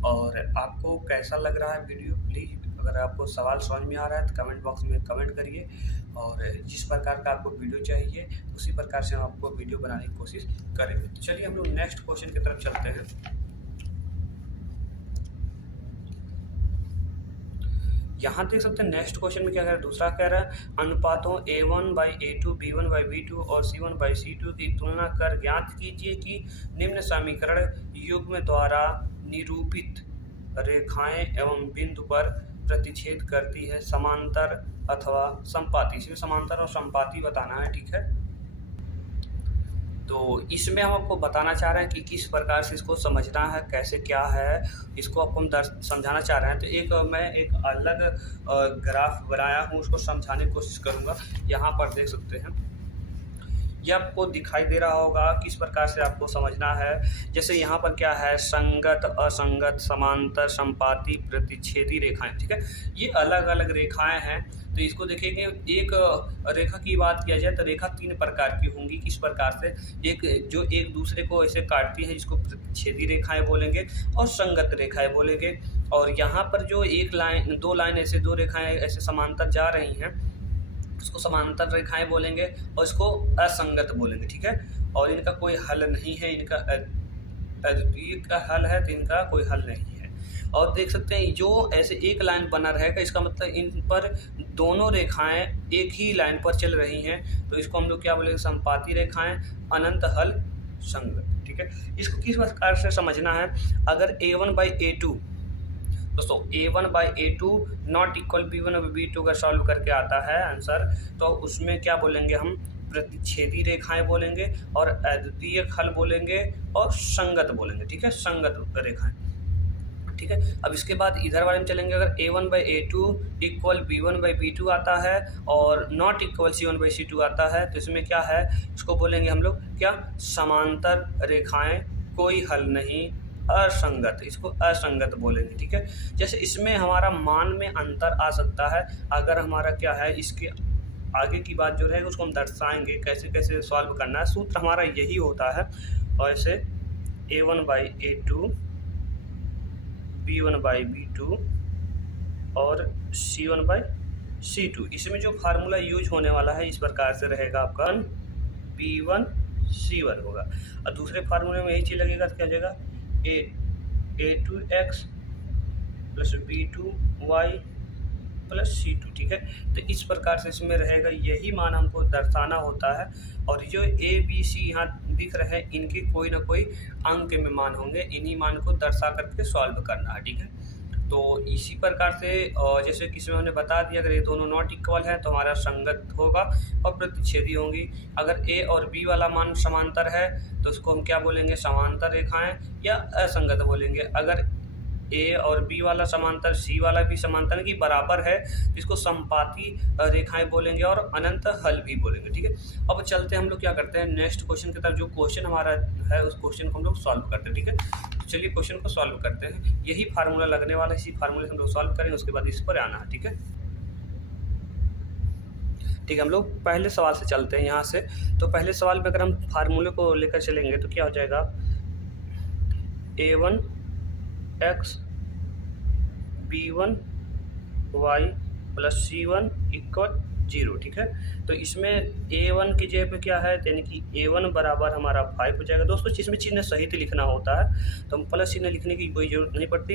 और आपको कैसा लग रहा है वीडियो, प्लीज़ अगर आपको सवाल समझ में आ रहा है तो कमेंट बॉक्स में कमेंट करिए, और जिस प्रकार का आपको वीडियो चाहिए उसी प्रकार से हम आपको वीडियो बनाने की कोशिश करेंगे। तो चलिए हम लोग नेक्स्ट क्वेश्चन की तरफ चलते हैं। यहाँ देख सकते हैं नेक्स्ट क्वेश्चन में क्या कह रहा है, दूसरा कह रहा है अनुपातों A1/A2, B1/B2 और C1/C2 की तुलना कर ज्ञात कीजिए कि निम्न समीकरण युग्म द्वारा निरूपित रेखाएं एवं बिंदु पर प्रतिच्छेद करती है, समांतर अथवा संपाती। इसमें समांतर और संपाती बताना है, ठीक है। तो इसमें हम आपको बताना चाह रहे हैं कि किस प्रकार से इसको समझना है, कैसे क्या है, इसको आपको हम समझाना चाह रहे हैं। तो मैं एक अलग ग्राफ बनाया हूँ, उसको समझाने की कोशिश करूँगा। यहाँ पर देख सकते हैं, ये आपको दिखाई दे रहा होगा किस प्रकार से आपको समझना है। जैसे यहाँ पर क्या है, संगत, असंगत, समांतर, संपाती, प्रतिच्छेदी रेखाएं, ठीक है। ये अलग अलग रेखाएं हैं। तो इसको देखेंगे, एक रेखा की बात किया जाए तो रेखा 3 प्रकार की होंगी। किस प्रकार से, एक जो एक दूसरे को ऐसे काटती है जिसको प्रतिच्छेदी रेखाएं बोलेंगे, और संगत रेखाएं बोलेंगे। और यहाँ पर जो एक लाइन, दो लाइन ऐसे, दो रेखाएं ऐसे समांतर जा रही हैं, उसको समांतर रेखाएं बोलेंगे और इसको असंगत बोलेंगे, ठीक है। और इनका कोई हल नहीं है, इनका अद्वितीय का हल है तो इनका कोई हल नहीं है। और देख सकते हैं जो ऐसे एक लाइन बना रहेगा, इसका मतलब इन पर दोनों रेखाएं एक ही लाइन पर चल रही हैं, तो इसको हम लोग क्या बोलेंगे, संपाती रेखाएं, अनंत हल, संगत, ठीक है। इसको किस प्रकार से समझना है, अगर A1/A2, दोस्तों A1/A2 ≠ B1/B2 का सॉल्व करके आता है आंसर, तो उसमें क्या बोलेंगे हम, प्रतिच्छेदी रेखाएं बोलेंगे और अद्वितीय हल बोलेंगे और संगत बोलेंगे, ठीक है, संगत रेखाएं, ठीक है। अब इसके बाद इधर वाले में चलेंगे, अगर A1/A2 = B1/B2 आता है और ≠ C1/C2 आता है, तो इसमें क्या है, इसको बोलेंगे हम लोग क्या, समांतर रेखाएं, कोई हल नहीं, असंगत, इसको असंगत बोलेंगे, ठीक है। जैसे इसमें हमारा मान में अंतर आ सकता है, अगर हमारा क्या है, इसके आगे की बात जो रहेगी उसको हम दर्शाएंगे, कैसे कैसे सॉल्व करना है। सूत्र हमारा यही होता है। और ऐसे A1/A2, B1/B2 और C1/C2 C2। इसमें जो फार्मूला यूज होने वाला है इस प्रकार से रहेगा आपका P1 C1 होगा, और दूसरे फार्मूले में यही चीज़ लगेगा तो क्या हो जाएगा A2x plus B2y plus C2। ठीक है, तो इस प्रकार से इसमें रहेगा, यही मान हमको दर्शाना होता है। और जो A B C यहाँ दिख रहे हैं इनके कोई ना कोई अंक में मान होंगे, इन्हीं मान को दर्शा करके सॉल्व करना है। ठीक है, तो इसी प्रकार से जैसे किसी में हमने बता दिया, अगर ये दोनों नॉट इक्वल है तो हमारा संगत होगा और प्रतिच्छेदी होंगी। अगर A और B वाला मान समांतर है तो उसको हम क्या बोलेंगे, समांतर रेखाएं या असंगत बोलेंगे। अगर A और B वाला समांतर, C वाला भी समांतर की बराबर है, इसको संपाती रेखाएं बोलेंगे और अनंत हल भी बोलेंगे। ठीक है, अब चलते हैं हम लोग क्या करते हैं नेक्स्ट क्वेश्चन की तरफ। जो क्वेश्चन हमारा है उस क्वेश्चन को हम लोग सॉल्व करते हैं। ठीक है, तो चलिए क्वेश्चन को सॉल्व करते हैं। यही फार्मूला लगने वाला है, इसी फार्मूले से हम लोग सॉल्व करेंगे, उसके बाद इस पर आना है। ठीक है, ठीक है, हम लोग पहले सवाल से चलते हैं यहाँ से। तो पहले सवाल में अगर हम फार्मूले को लेकर चलेंगे तो क्या हो जाएगा, A1x B1y plus C1 equal 0। ठीक है, तो इसमें A1 की जगह पे क्या है, यानी कि A1 बराबर हमारा 5 हो जाएगा। दोस्तों इसमें चिन्ह सहित लिखना होता है, तो हम प्लस चिन्ह लिखने की कोई जरूरत नहीं पड़ती।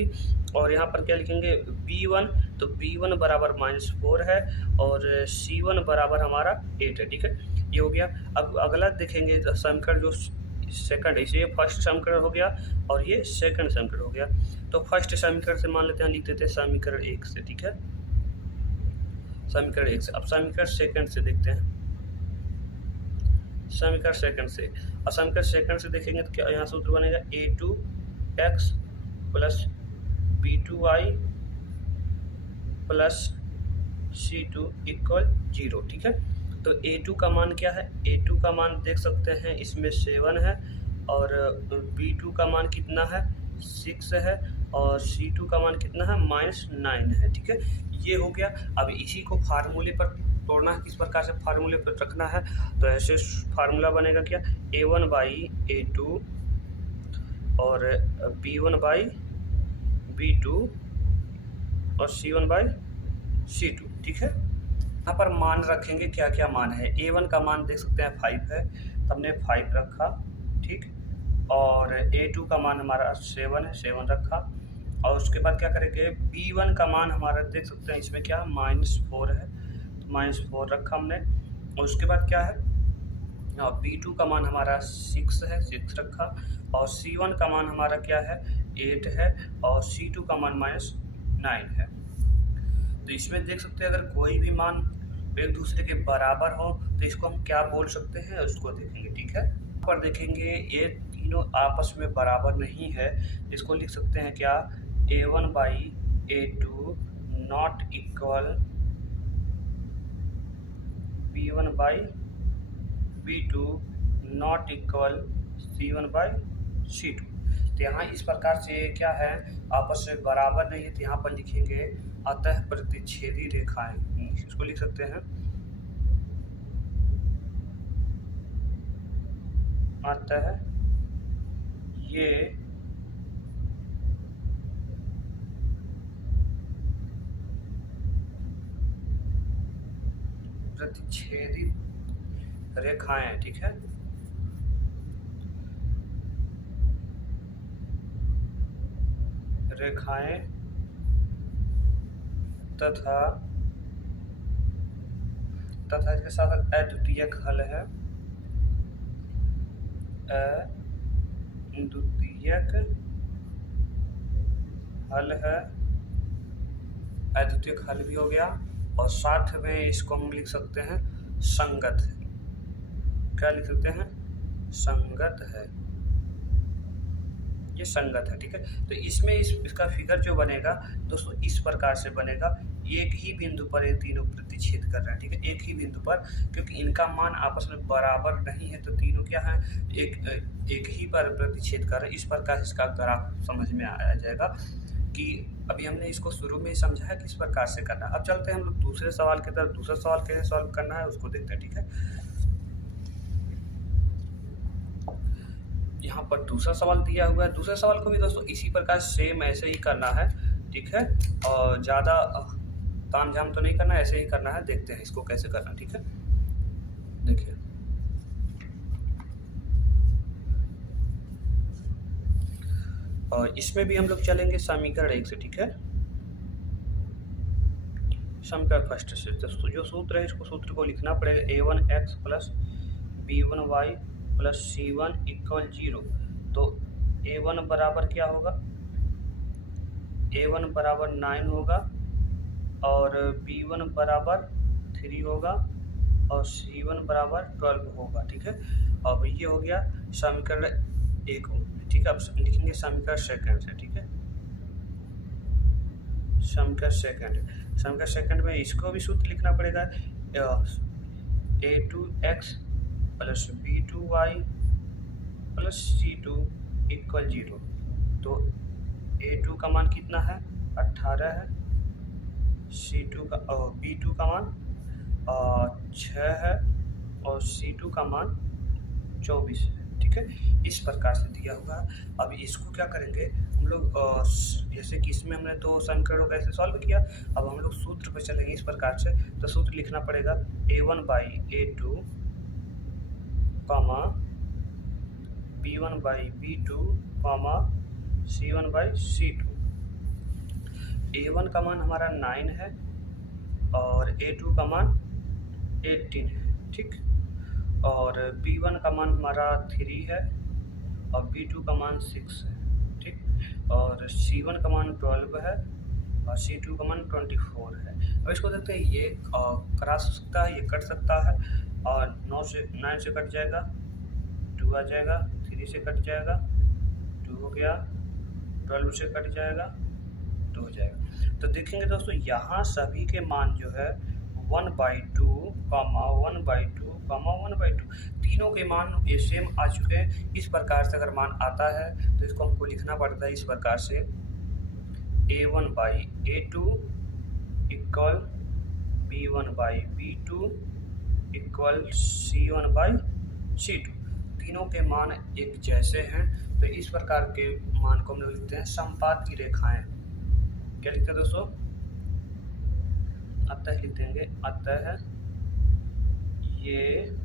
और यहाँ पर क्या लिखेंगे B1, तो B1 बराबर -4 है और C1 बराबर हमारा 8 है। ठीक है, ये हो गया। अब अगला देखेंगे समीकरण जो सेकंड है, इसे फर्स्ट समीकरण हो गया और ये सेकंड समीकरण हो गया। तो फर्स्ट समीकरण से मान लेते हैं, लिख देते हैं समीकरण 1 से। ठीक है, समीकरण 1 से। अब समीकरण सेकंड से देखते हैं, समीकरण सेकंड से। और समीकरण सेकंड से देखेंगे तो क्या यहाँ सूत्र बनेगा, A2x plus B2y plus C2 equal 0। ठीक है, तो A2 का मान क्या है, A2 का मान देख सकते हैं इसमें 7 है और B2 का मान कितना है, 6 है और C2 का मान कितना है, -9 है। ठीक है, ये हो गया। अब इसी को फार्मूले पर तोड़ना है, किस प्रकार से फार्मूले पर रखना है, तो ऐसे फार्मूला बनेगा क्या, A1 बाई A2 और B1 बाई B2 और C1 बाई C2। ठीक है, यहाँ पर मान रखेंगे, क्या क्या मान है। A1 का मान देख सकते हैं 5 है, तो हमने 5 रखा। ठीक, और A2 का मान हमारा 7 है, 7 रखा। और उसके बाद क्या करेंगे, B1 का मान हमारा देख सकते हैं इसमें क्या -4 है, तो -4 रखा हमने। और उसके बाद क्या है, B2 का मान हमारा 6 है, 6 रखा। और C1 का मान हमारा क्या है, 8 है और C2 का मान -9 है। तो इसमें देख सकते हैं अगर कोई भी मान एक दूसरे के बराबर हो तो इसको हम क्या बोल सकते हैं, उसको देखेंगे। ठीक है, पर देखेंगे ये तीनों आपस में बराबर नहीं है, इसको लिख सकते हैं क्या, A1 by A2 not equal B1 by B2 not equal C1 by C2। तो यहाँ इस प्रकार से क्या है, आपस में बराबर नहीं है, तो यहाँ पर लिखेंगे अतः प्रतिच्छेदी रेखाएं, इसको लिख सकते हैं अतः ये प्रतिच्छेदी रेखाएं। ठीक है, रेखाएं तथा इसके साथ अद्वितीयक हल है, अद्वितीयक हल है, अद्वितीयक हल भी हो गया। और साथ में इसको हम लिख सकते हैं संगत है, क्या लिख सकते हैं, संगत है, ये संगत है। ठीक है, तो इसमें इसका फिगर जो बनेगा दोस्तों इस प्रकार से बनेगा, एक ही बिंदु पर ये तीनों प्रतिच्छेद कर रहे हैं। ठीक है, एक ही बिंदु पर, क्योंकि इनका मान आपस में बराबर नहीं है तो तीनों क्या है, एक ही पर प्रतिच्छेद कर रहे हैं। इस प्रकार इसका ग्राफ समझ में आ जाएगा कि अभी हमने इसको शुरू में ही समझा है किस प्रकार से करना है। अब चलते हैं हम लोग दूसरे सवाल की तरफ, दूसरा सवाल कैसे सॉल्व करना है उसको देखते हैं। ठीक है, यहाँ पर दूसरा सवाल दिया हुआ है, दूसरे सवाल को भी दोस्तों इसी प्रकार सेम ऐसे ही करना है। ठीक है, और ज़्यादा ताम झाम तो नहीं करना, ऐसे ही करना है। देखते हैं इसको कैसे करना, ठीक है। देखिए और इसमें भी हम लोग चलेंगे समीकरण 1 से, ठीक है। समीकरण फर्स्ट से तो जो सूत्र है, इसको सूत्र को लिखना पड़ेगा a1x plus b1y plus c1 equal 0। तो a1 बराबर क्या होगा, a1 बराबर 9 होगा और b1 बराबर 3 होगा और c1 बराबर 12 होगा, ठीक है। अब ये हो गया समीकरण 1, ठीक है। अब लिखेंगे समीकरण सेकंड से, ठीक है। समीकरण सेकंड में इसको भी सूत्र लिखना पड़ेगा a2x plus b2y plus c2 equal 0। तो a2 का मान कितना है, 18 है। c2 का b2 का मान 6 है और c2 का मान 24 है, ठीक है। इस प्रकार से दिया हुआ है। अब इसको क्या करेंगे हम लोग, जैसे कि इसमें हमने दो समीकरणों को कैसे सॉल्व किया, अब हम लोग सूत्र पे चलेंगे इस प्रकार से। तो सूत्र लिखना पड़ेगा a1 by a2 comma b1 by b2 comma c1 by c2। a1 का मान हमारा 9 है और a2 का मान 18 है, ठीक। और b1 का मान हमारा 3 है और b2 का मान 6 है, ठीक। और c1 का मान 12 है और c2 का मान 24 है। अब इसको देखते हैं, ये क्रॉस सकता है, ये कट सकता है और 9 से कट जाएगा, 2 आ जाएगा, 3 से कट जाएगा, 2 हो गया, 12 से कट जाएगा, 2 हो जाएगा। तो देखेंगे दोस्तों, यहाँ सभी के मान जो है 1/2 कामा 1/2 कामा 1/2, तीनों के मान ये सेम आ चुके हैं। इस प्रकार से अगर मान आता है तो इसको हमको लिखना पड़ता है इस प्रकार से a1 by a2 equal b1 by b2 equal c1 by c2। तीनों के मान एक जैसे हैं, तो इस प्रकार के मान को हम लोग लिखते हैं समपाती रेखाएं। क्या लिखते हैं दोस्तों, अतः लिख देंगे, अतः ये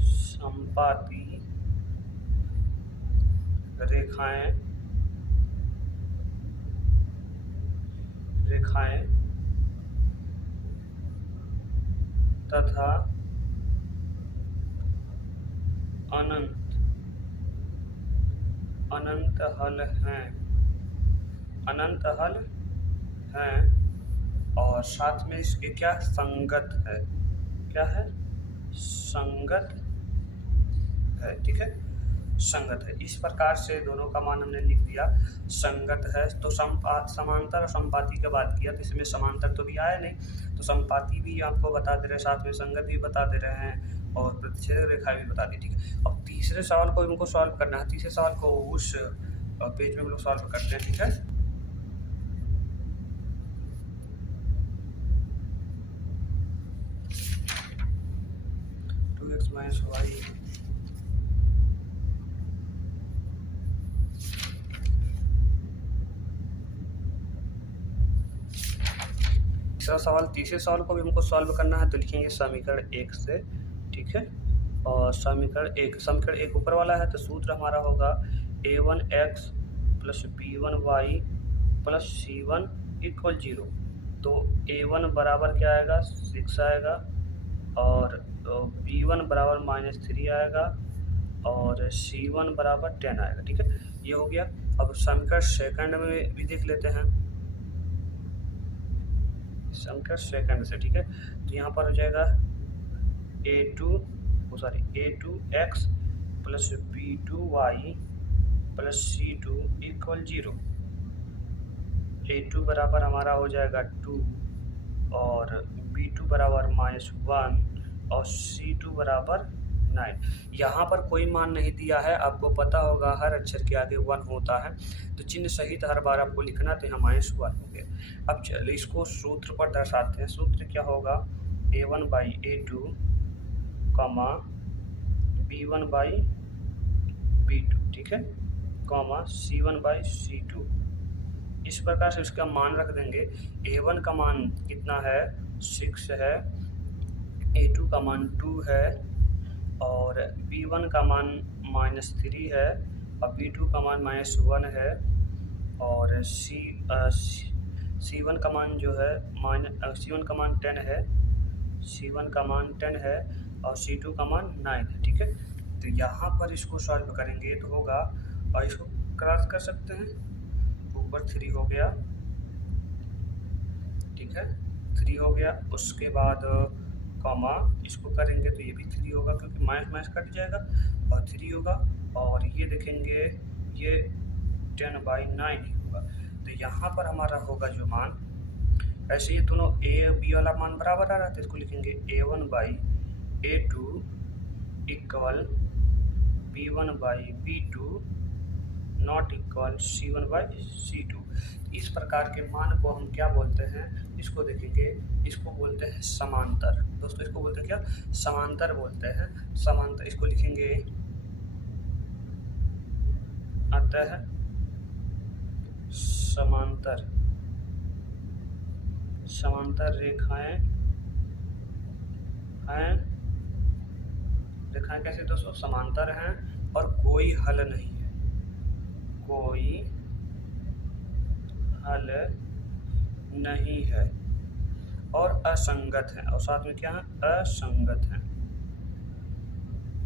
समपाती रेखाएं तथा अनंत हल हैं और साथ में इसके क्या संगत है, क्या है, संगत है, ठीक है, संगत है। इस प्रकार से दोनों का मान हमने लिख दिया, संगत है। तो समांतर और संपाती की बात किया, तो इसमें समांतर तो भी आया नहीं, तो संपाती भी आपको बता दे रहे हैं, साथ में संगत भी बता दे रहे हैं और प्रतिच्छेदक रेखा भी बता दी, ठीक है। अब तीसरे सवाल को हमको सॉल्व करना है। तीसरे सवाल को उस पेज में हम लोग सॉल्व करते हैं, ठीक है। तीसरे सवाल को भी हमको सॉल्व करना है, तो लिखेंगे समीकरण 1 से, ठीक है। और समीकरण 1 ऊपर वाला है, तो सूत्र हमारा होगा a1x plus b1y plus c1 equal 0। तो a1 बराबर क्या आएगा, 6 आएगा और b1 बराबर -3 आएगा और c1 बराबर 10 आएगा, ठीक है। ये हो गया। अब समीकरण सेकंड में भी देख लेते हैं, समीकरण सेकंड से, ठीक है। तो यहाँ पर हो जाएगा a2x plus b2y plus c2 equal 0। a2 बराबर हमारा हो जाएगा 2 और b2 बराबर -1 और c2 बराबर 9। यहाँ पर कोई मान नहीं दिया है, आपको पता होगा हर अक्षर के आगे 1 होता है, तो चिन्ह सहित हर बार आपको लिखना, तो यहाँ -1 हो गया। अब चलिए इसको सूत्र पर दर्शाते हैं। सूत्र क्या होगा, a1 by a2 comma b1 by b2, ठीक है, कामा c1 बाई c2 इस प्रकार से उसका मान रख देंगे। A1 का मान कितना है 6 है, A2 का मान 2 है और B1 का मान -3 है और B2 का मान -1 है और C1 का मान जो है C1 का मान 10 है, C1 का मान 10 है और C2 का मान 9 है। ठीक है, तो यहाँ पर इसको सॉल्व करेंगे तो होगा और इसको क्रॉस कर सकते हैं, ऊपर 3 हो गया। ठीक है, 3 हो गया, उसके बाद कॉमा इसको करेंगे तो ये भी 3 होगा क्योंकि माइनस कट जाएगा और 3 होगा और ये देखेंगे ये 10/9 ही होगा। तो यहाँ पर हमारा होगा जो मान, ऐसे ये दोनों A और B वाला मान बराबर आ रहा है तो इसको लिखेंगे A1/A2 equal B1/B2 not equal C1/C2। इस प्रकार के मान को हम क्या बोलते हैं, इसको देखेंगे, इसको बोलते हैं समांतर। दोस्तों इसको बोलते हैं क्या, समांतर बोलते हैं, समांतर। इसको लिखेंगे अतः समांतर, समांतर रेखाएं हैं, रेखाएं कैसे दोस्तों, समांतर हैं और कोई हल नहीं है, कोई हल नहीं है और असंगत है, और साथ में क्या है, असंगत है,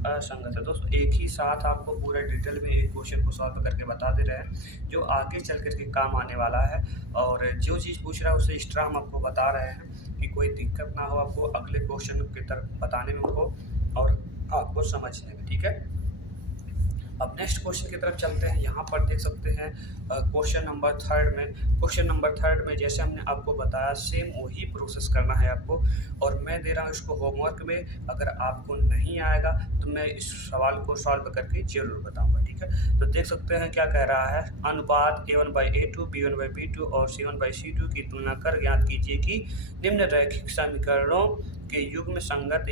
असंगत है। दोस्तों एक ही साथ आपको पूरा डिटेल में एक क्वेश्चन को सॉल्व करके बता दे रहे हैं जो आगे चल करके काम आने वाला है, और जो चीज़ पूछ रहा है उससे एक्स्ट्रा हम आपको बता रहे हैं कि कोई दिक्कत ना हो आपको अगले क्वेश्चन की तरफ बताने में हमको और आपको समझने में। ठीक है, अब नेक्स्ट क्वेश्चन की तरफ चलते हैं। यहाँ पर देख सकते हैं क्वेश्चन नंबर 3 में, क्वेश्चन नंबर 3 में जैसे हमने आपको बताया सेम वही प्रोसेस करना है आपको, और मैं दे रहा हूँ इसको होमवर्क में। अगर आपको नहीं आएगा तो मैं इस सवाल को सॉल्व करके जरूर बताऊंगा। ठीक है, तो देख सकते हैं क्या कह रहा है, अनुपात A1/A2 B1/B2 और C1/C2 की तुलना कर ज्ञात कीजिए कि निम्न रैखिक समीकरणों के युग्म संगत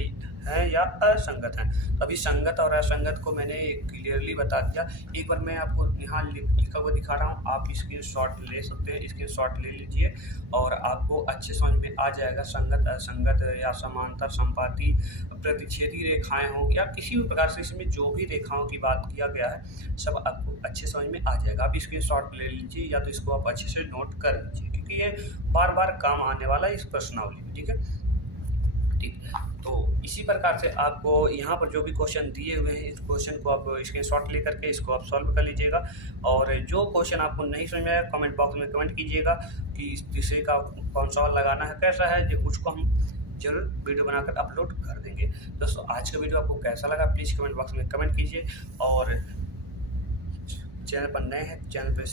है या असंगत है। तो अभी संगत और असंगत को मैंने क्लियरली बता दिया। एक बार मैं आपको यहाँ लिखा हुआ दिखा रहा हूँ, आप स्क्रीनशॉट ले सकते हैं, स्क्रीनशॉट ले लीजिए और आपको अच्छे समझ में आ जाएगा। संगत, असंगत या समांतर, संपाती, प्रतिच्छेदी रेखाएं हो या किसी भी प्रकार से इसमें जो भी रेखाओं की बात किया गया है सब आपको अच्छे समझ में आ जाएगा। आप स्क्रीनशॉट ले लीजिए या तो इसको आप अच्छे से नोट कर लीजिए क्योंकि ये बार बार काम आने वाला है इस प्रश्नावली में। ठीक है, ठीक, तो इसी प्रकार से आपको यहाँ पर जो भी क्वेश्चन दिए हुए हैं इस क्वेश्चन को आप स्क्रीनशॉट ले करके इसको आप सॉल्व कर लीजिएगा, और जो क्वेश्चन आपको नहीं समझ में आया कमेंट बॉक्स में कमेंट कीजिएगा कि इस विषय का कौन सा लगाना है, कैसा है, जो उसको हम जरूर वीडियो बनाकर अपलोड कर देंगे। दोस्तों आज का वीडियो आपको कैसा लगा प्लीज़ कमेंट बॉक्स में कमेंट कीजिए, और चैनल पर नए हैं, चैनल पर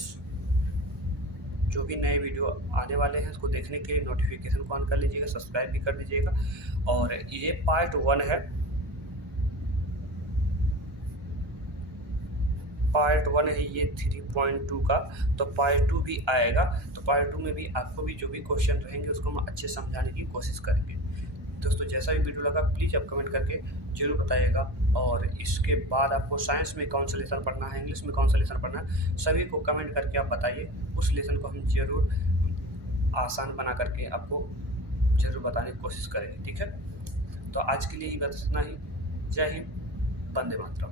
जो भी नए वीडियो आने वाले हैं उसको देखने के लिए नोटिफिकेशन को ऑन कर लीजिएगा, सब्सक्राइब भी कर दीजिएगा। और ये पार्ट 1 है, पार्ट 1 है ये 3.2 का, तो पार्ट 2 भी आएगा। तो पार्ट 2 में भी आपको भी जो भी क्वेश्चन रहेंगे उसको हम अच्छे समझाने की कोशिश करेंगे। दोस्तों जैसा भी वीडियो लगा प्लीज़ आप कमेंट करके जरूर बताइएगा, और इसके बाद आपको साइंस में कौन सा लेसन पढ़ना है, इंग्लिश में कौन सा लेसन पढ़ना है, सभी को कमेंट करके आप बताइए। उस लेसन को हम जरूर आसान बना करके आपको जरूर बताने की कोशिश करेंगे। ठीक है, तो आज के लिए ही बस इतना ही। जय हिंद, वंदे मातरम।